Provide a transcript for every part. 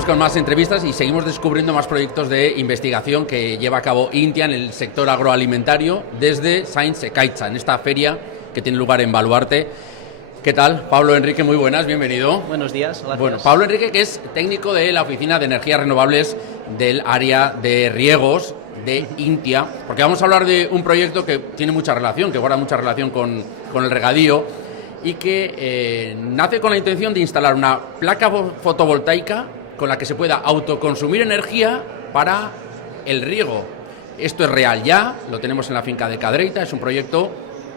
seguimos con más entrevistas y seguimos descubriendo más proyectos de investigación que lleva a cabo Intia en el sector agroalimentario desde Science Ecaitza, en esta feria que tiene lugar en Baluarte. ¿Qué tal? Pablo Enrique, muy buenas, bienvenido. Buenos días, gracias. Bueno, Pablo Enrique, que es técnico de la Oficina de Energías Renovables del área de riegos de Intia, porque vamos a hablar de un proyecto que tiene mucha relación, que guarda mucha relación con el regadío y que nace con la intención de instalar una placa fotovoltaica con la que se pueda autoconsumir energía para el riego. Esto es real ya, lo tenemos en la finca de Cadreita, es un proyecto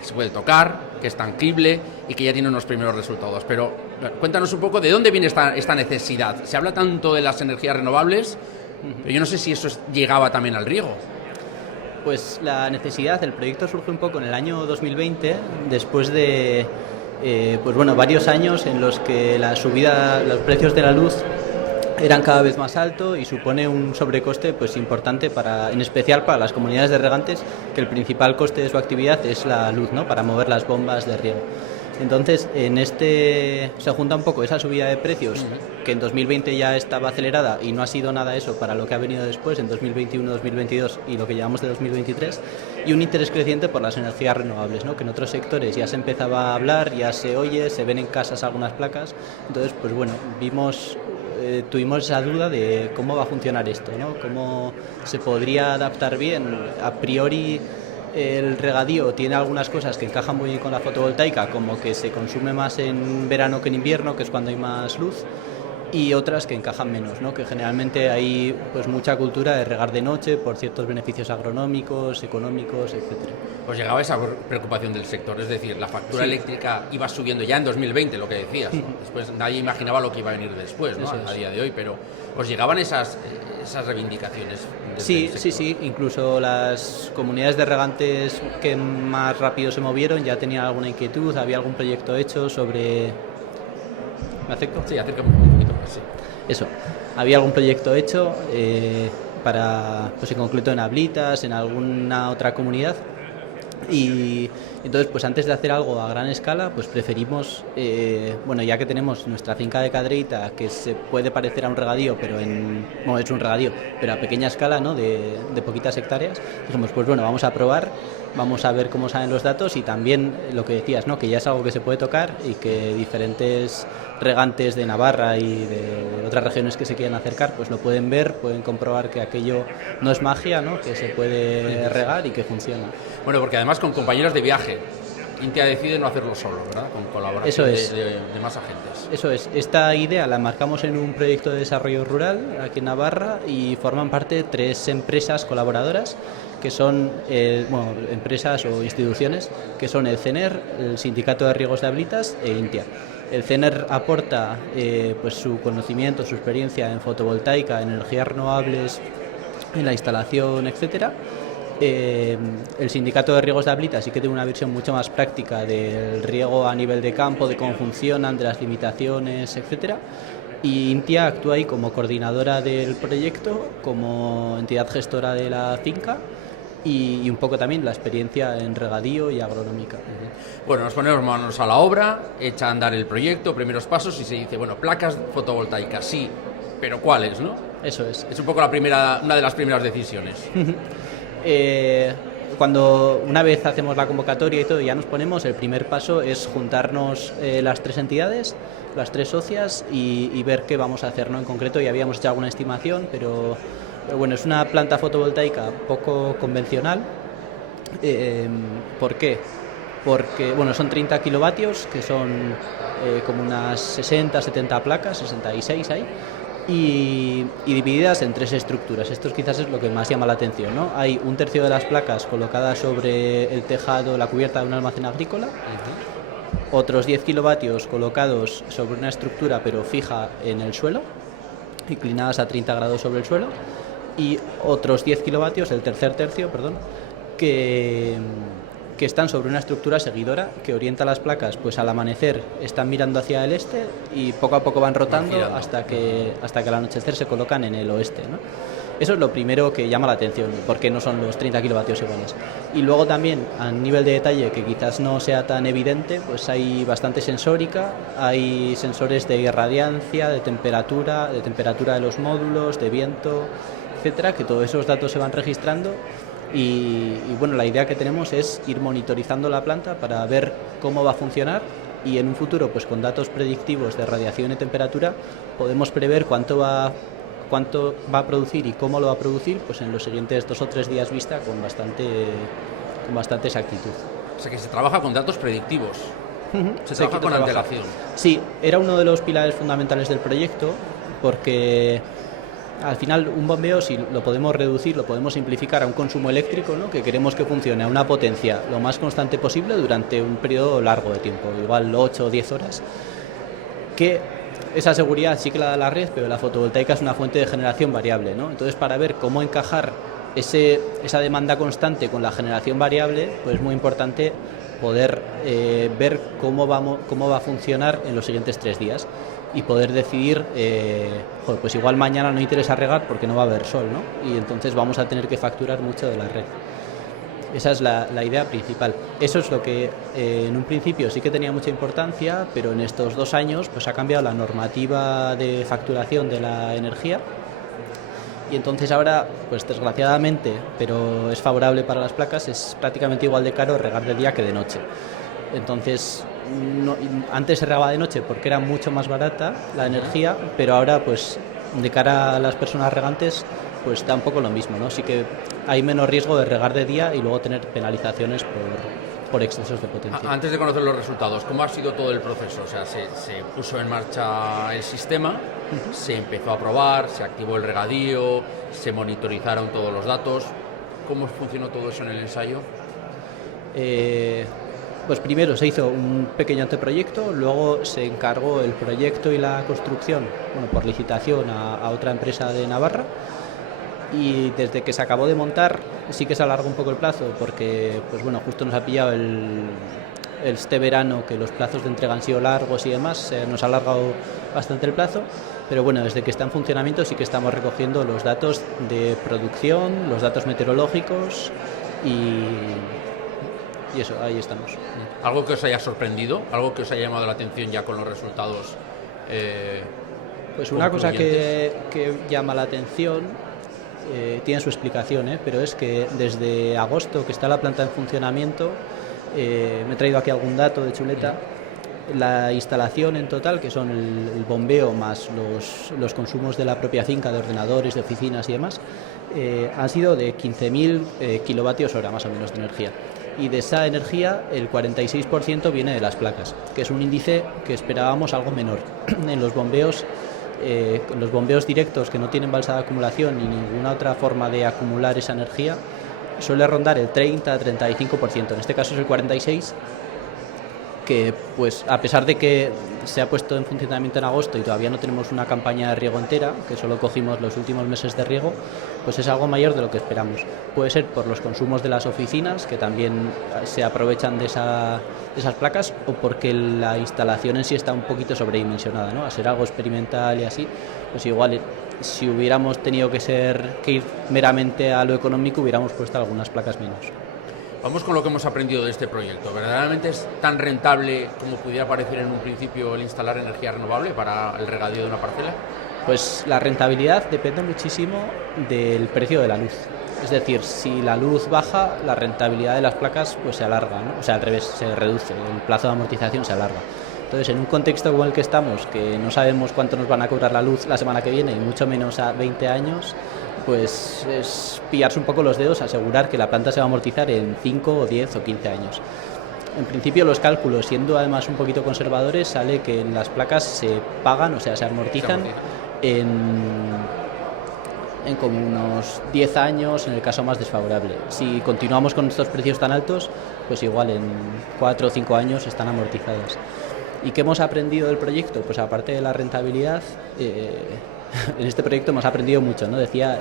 que se puede tocar, que es tangible y que ya tiene unos primeros resultados. Pero cuéntanos un poco de dónde viene esta necesidad. Se habla tanto de las energías renovables, pero yo no sé si eso llegaba también al riego. Pues la necesidad del proyecto surge un poco en el año 2020, después de varios años en los que la subida, los precios de la luz eran cada vez más altos y supone un sobrecoste pues importante en especial para las comunidades de regantes, que el principal coste de su actividad es la luz, ¿no?, para mover las bombas de riego. Entonces, se junta un poco esa subida de precios, que en 2020 ya estaba acelerada y no ha sido nada eso para lo que ha venido después, en 2021, 2022 y lo que llevamos de 2023, y un interés creciente por las energías renovables, ¿no?, que en otros sectores ya se empezaba a hablar, ya se oye, se ven en casas algunas placas. Entonces, pues bueno, tuvimos esa duda de cómo va a funcionar esto, ¿no?, cómo se podría adaptar bien. A priori, el regadío tiene algunas cosas que encajan muy bien con la fotovoltaica, como que se consume más en verano que en invierno, que es cuando hay más luz, y otras que encajan menos, ¿no?, que generalmente hay pues mucha cultura de regar de noche por ciertos beneficios agronómicos, económicos, etcétera. Pues llegaba esa preocupación del sector, es decir, la factura eléctrica iba subiendo ya en 2020, lo que decías, ¿no? Después nadie imaginaba lo que iba a venir después, ¿no?, a día de hoy, pero os llegaban esas reivindicaciones. Sí, incluso las comunidades de regantes que más rápido se movieron ya tenían alguna inquietud, había algún proyecto hecho sobre... ¿Me acerco? Sí, acércame un poquito más, sí. Eso, había algún proyecto hecho pues en concreto en Ablitas, en alguna otra comunidad, y entonces pues antes de hacer algo a gran escala pues preferimos, ya que tenemos nuestra finca de Cadreita, que se puede parecer a un regadío, pero es un regadío, pero a pequeña escala, ¿no?, de poquitas hectáreas, dijimos pues bueno, vamos a probar, vamos a ver cómo salen los datos, y también lo que decías, ¿no?, que ya es algo que se puede tocar y que diferentes regantes de Navarra y de otras regiones que se quieran acercar pues lo pueden ver, pueden comprobar que aquello no es magia, ¿no?, que se puede regar y que funciona. Bueno, porque además con compañeros de viaje, Intia decide no hacerlo solo, ¿verdad?, con colaboración de más agentes. Eso es, esta idea la marcamos en un proyecto de desarrollo rural aquí en Navarra y forman parte 3 empresas colaboradoras que son empresas o instituciones, que son el CENER, el Sindicato de Riegos de Ablitas e Intia. El CENER aporta pues su conocimiento, su experiencia en fotovoltaica, en energías renovables, en la instalación, etcétera. El Sindicato de Riegos de Ablitas sí que tiene una visión mucho más práctica del riego a nivel de campo, de cómo funcionan, de las limitaciones, etcétera. Y Intia actúa ahí como coordinadora del proyecto, como entidad gestora de la finca, y un poco también la experiencia en regadío y agronómica. Bueno, nos ponemos manos a la obra, echa a andar el proyecto, primeros pasos, y se dice, bueno, placas fotovoltaicas, sí, pero ¿cuáles, no? Eso es. Es un poco una de las primeras decisiones. Cuando una vez hacemos la convocatoria y todo, ya nos ponemos, el primer paso es juntarnos las 3 entidades, las 3 socias, y ver qué vamos a hacer, ¿no? En concreto ya habíamos hecho alguna estimación, pero bueno, es una planta fotovoltaica poco convencional. ¿Por qué? Porque son 30 kilovatios, que son como unas 60, 70 placas, 66 hay, y divididas en 3 estructuras. Esto quizás es lo que más llama la atención, ¿no? Hay un tercio de las placas colocadas sobre el tejado, la cubierta de un almacén agrícola, otros 10 kilovatios colocados sobre una estructura pero fija en el suelo, inclinadas a 30 grados sobre el suelo, y otros 10 kilovatios, el tercer tercio, que están sobre una estructura seguidora que orienta las placas, pues al amanecer están mirando hacia el este y poco a poco van rotando hasta que al anochecer se colocan en el oeste, ¿no? Eso es lo primero que llama la atención, porque no son los 30 kilovatios iguales. Y luego también, a nivel de detalle, que quizás no sea tan evidente, pues hay bastante sensórica, hay sensores de radiancia, de temperatura de los módulos, de viento, etcétera, que todos esos datos se van registrando. Y bueno, la idea que tenemos es ir monitorizando la planta para ver cómo va a funcionar, y en un futuro, pues con datos predictivos de radiación y temperatura, podemos prever cuánto va a producir y cómo lo va a producir, pues en los siguientes 2 o 3 días vista con bastante exactitud. O sea que se trabaja con datos predictivos. Se trabaja con antelación. Sí, era uno de los pilares fundamentales del proyecto, porque al final un bombeo, si lo podemos reducir, lo podemos simplificar a un consumo eléctrico, ¿no?, que queremos que funcione a una potencia lo más constante posible durante un periodo largo de tiempo, igual 8 o 10 horas, que esa seguridad sí que la da la red, pero la fotovoltaica es una fuente de generación variable, ¿no? Entonces, para ver cómo encajar esa demanda constante con la generación variable, pues es muy importante poder ver cómo va a funcionar en los siguientes 3 días y poder decidir, pues igual mañana no interesa regar porque no va a haber sol, ¿no? Y entonces vamos a tener que facturar mucho de la red. Esa es la idea principal. Eso es lo que en un principio sí que tenía mucha importancia, pero en estos 2 años pues ha cambiado la normativa de facturación de la energía, y entonces ahora, pues desgraciadamente, pero es favorable para las placas, es prácticamente igual de caro regar de día que de noche. Entonces, antes se regaba de noche porque era mucho más barata la energía, pero ahora, pues de cara a las personas regantes, pues da un poco lo mismo, ¿no? Sí que hay menos riesgo de regar de día y luego tener penalizaciones por excesos de potencia. Antes de conocer los resultados, ¿cómo ha sido todo el proceso? O sea, se puso en marcha el sistema, se empezó a probar, se activó el regadío, se monitorizaron todos los datos. ¿Cómo funcionó todo eso en el ensayo? Pues primero se hizo un pequeño anteproyecto, luego se encargó el proyecto y la construcción, por licitación a otra empresa de Navarra, y desde que se acabó de montar sí que se alargó un poco el plazo, porque pues justo nos ha pillado este verano, que los plazos de entrega han sido largos y demás, nos ha alargado bastante el plazo, pero desde que está en funcionamiento sí que estamos recogiendo los datos de producción, los datos meteorológicos y eso, ahí estamos. ¿Algo que os haya sorprendido? ¿Algo que os haya llamado la atención ya con los resultados? Pues una cosa que llama la atención, tiene su explicación, pero es que desde agosto que está la planta en funcionamiento, me he traído aquí algún dato de chuleta, la instalación en total, que son el bombeo más los consumos de la propia finca, de ordenadores, de oficinas y demás, han sido de 15.000 kilovatios hora más o menos de energía. Y de esa energía el 46% viene de las placas, que es un índice que esperábamos algo menor. En los bombeos directos, que no tienen balsa de acumulación ni ninguna otra forma de acumular esa energía, suele rondar el 30-35%, en este caso es el 46%, que pues a pesar de que se ha puesto en funcionamiento en agosto y todavía no tenemos una campaña de riego entera, que solo cogimos los últimos meses de riego, pues es algo mayor de lo que esperamos. Puede ser por los consumos de las oficinas, que también se aprovechan de esas placas, o porque la instalación en sí está un poquito sobredimensionada, ¿no? A ser algo experimental y así, pues igual si hubiéramos tenido que ir meramente a lo económico, hubiéramos puesto algunas placas menos. Vamos con lo que hemos aprendido de este proyecto. ¿Verdaderamente es tan rentable como pudiera parecer en un principio el instalar energía renovable para el regadío de una parcela? Pues la rentabilidad depende muchísimo del precio de la luz. Es decir, si la luz baja, la rentabilidad de las placas pues se alarga, ¿no? O sea, al revés, se reduce, el plazo de amortización se alarga. Entonces, en un contexto como el que estamos, que no sabemos cuánto nos van a cobrar la luz la semana que viene, y mucho menos a 20 años, pues es pillarse un poco los dedos, asegurar que la planta se va a amortizar en 5 o 10 o 15 años. En principio, los cálculos, siendo además un poquito conservadores, sale que las placas se pagan, o sea, se amortizan en como unos 10 años, en el caso más desfavorable. Si continuamos con estos precios tan altos, pues igual en 4 o 5 años están amortizadas. ¿Y qué hemos aprendido del proyecto? Pues aparte de la rentabilidad, en este proyecto hemos aprendido mucho, ¿no? Decía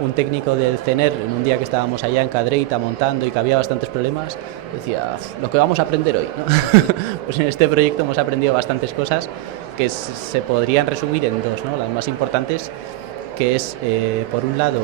un técnico del CENER, en un día que estábamos allá en Cadreita montando y que había bastantes problemas, decía, lo que vamos a aprender hoy, ¿no? Pues en este proyecto hemos aprendido bastantes cosas que se podrían resumir en 2, ¿no? Las más importantes, que es, por un lado,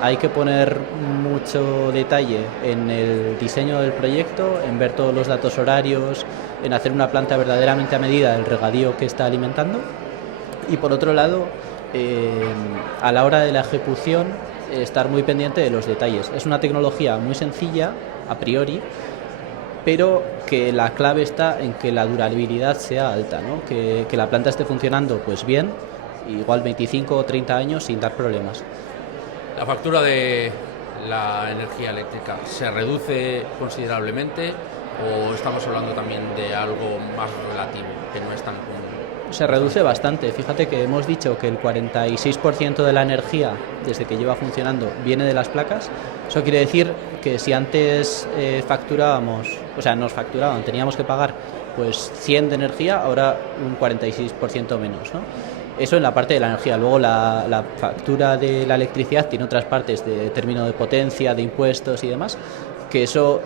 hay que poner mucho detalle en el diseño del proyecto, en ver todos los datos horarios, en hacer una planta verdaderamente a medida del regadío que está alimentando. Y por otro lado, a la hora de la ejecución, estar muy pendiente de los detalles. Es una tecnología muy sencilla, a priori, pero que la clave está en que la durabilidad sea alta, ¿no? Que la planta esté funcionando pues bien, igual 25 o 30 años sin dar problemas. La factura de la energía eléctrica se reduce considerablemente, o estamos hablando también de algo más relativo, que no es tan común. Se reduce bastante. Fíjate que hemos dicho que el 46% de la energía, desde que lleva funcionando, viene de las placas. Eso quiere decir que si antes nos facturaban, teníamos que pagar pues 100 de energía, ahora un 46% menos, ¿no? Eso en la parte de la energía. Luego la factura de la electricidad tiene otras partes de término de potencia, de impuestos y demás, que eso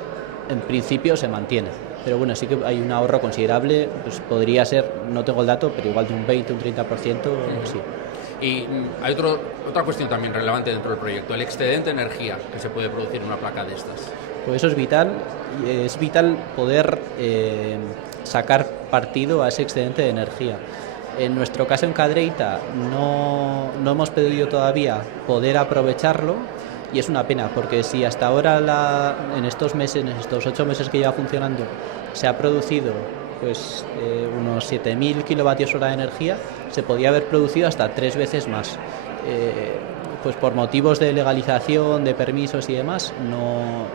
en principio se mantiene. Pero bueno, sí que hay un ahorro considerable, pues podría ser, no tengo el dato, pero igual de un 20, un 30%, sí. Y hay otra cuestión también relevante dentro del proyecto, el excedente de energía que se puede producir en una placa de estas. Pues eso es vital poder sacar partido a ese excedente de energía. En nuestro caso en Cadreita no hemos pedido todavía poder aprovecharlo, y es una pena, porque si hasta ahora en estos 8 meses que lleva funcionando, se ha producido pues unos 7.000 kilovatios hora de energía, se podía haber producido hasta 3 veces más. Pues por motivos de legalización, de permisos y demás,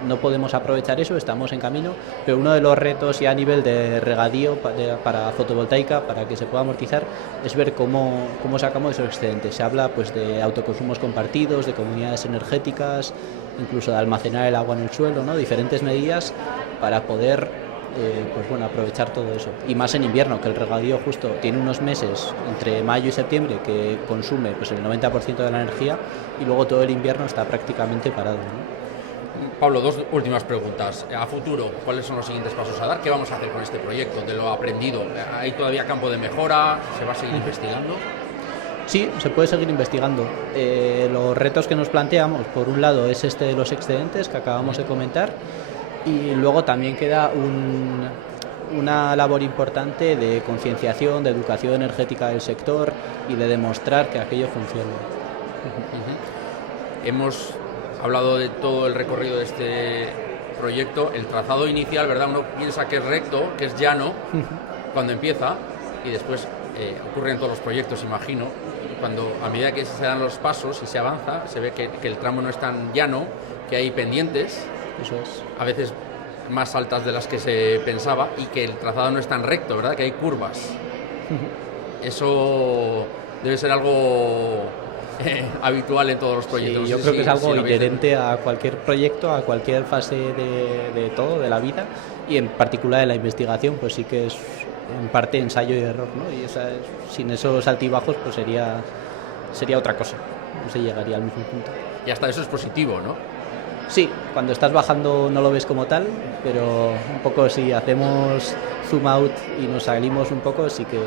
no podemos aprovechar eso, estamos en camino, pero uno de los retos ya a nivel de regadío para fotovoltaica, para que se pueda amortizar, es ver cómo sacamos esos excedentes. Se habla pues de autoconsumos compartidos, de comunidades energéticas, incluso de almacenar el agua en el suelo, ¿no? Diferentes medidas para poder aprovechar todo eso. Y más en invierno, que el regadío justo tiene unos meses entre mayo y septiembre que consume pues el 90% de la energía, y luego todo el invierno está prácticamente parado, ¿no? Pablo, 2 últimas preguntas. A futuro, ¿cuáles son los siguientes pasos a dar? ¿Qué vamos a hacer con este proyecto? De lo aprendido, ¿hay todavía campo de mejora? ¿Se va a seguir investigando? Sí, se puede seguir investigando. Los retos que nos planteamos, por un lado, es este de los excedentes que acabamos de comentar, y luego también queda una labor importante de concienciación, de educación energética del sector y de demostrar que aquello funciona. Hemos hablado de todo el recorrido de este proyecto. El trazado inicial, ¿verdad? Uno piensa que es recto, que es llano, cuando empieza, y después ocurre en todos los proyectos, imagino. Cuando a medida que se dan los pasos y se avanza, se ve que el tramo no es tan llano, que hay pendientes. Eso es. A veces más altas de las que se pensaba, y que el trazado no es tan recto, ¿verdad? Que hay curvas. Eso debe ser algo habitual en todos los proyectos. Sí, yo creo que es algo inherente a cualquier proyecto, a cualquier fase de todo, de la vida, y en particular en la investigación, pues sí que es en parte ensayo y error, ¿no? Y sin esos altibajos pues sería otra cosa, no se llegaría al mismo punto. Y hasta eso es positivo, ¿no? Sí, cuando estás bajando no lo ves como tal, pero un poco si hacemos zoom out y nos salimos un poco, sí que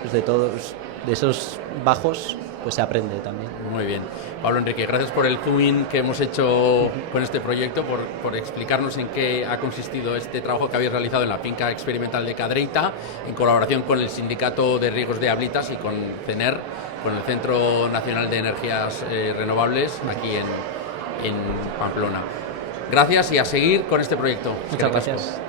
pues de esos bajos pues se aprende también. Muy bien. Pablo Enrique, gracias por el zoom in que hemos hecho con este proyecto, por explicarnos en qué ha consistido este trabajo que habéis realizado en la finca experimental de Cadreita, en colaboración con el Sindicato de Riegos de Ablitas y con CENER, con el Centro Nacional de Energías Renovables, aquí en Pamplona. Gracias, y a seguir con este proyecto. Muchas gracias.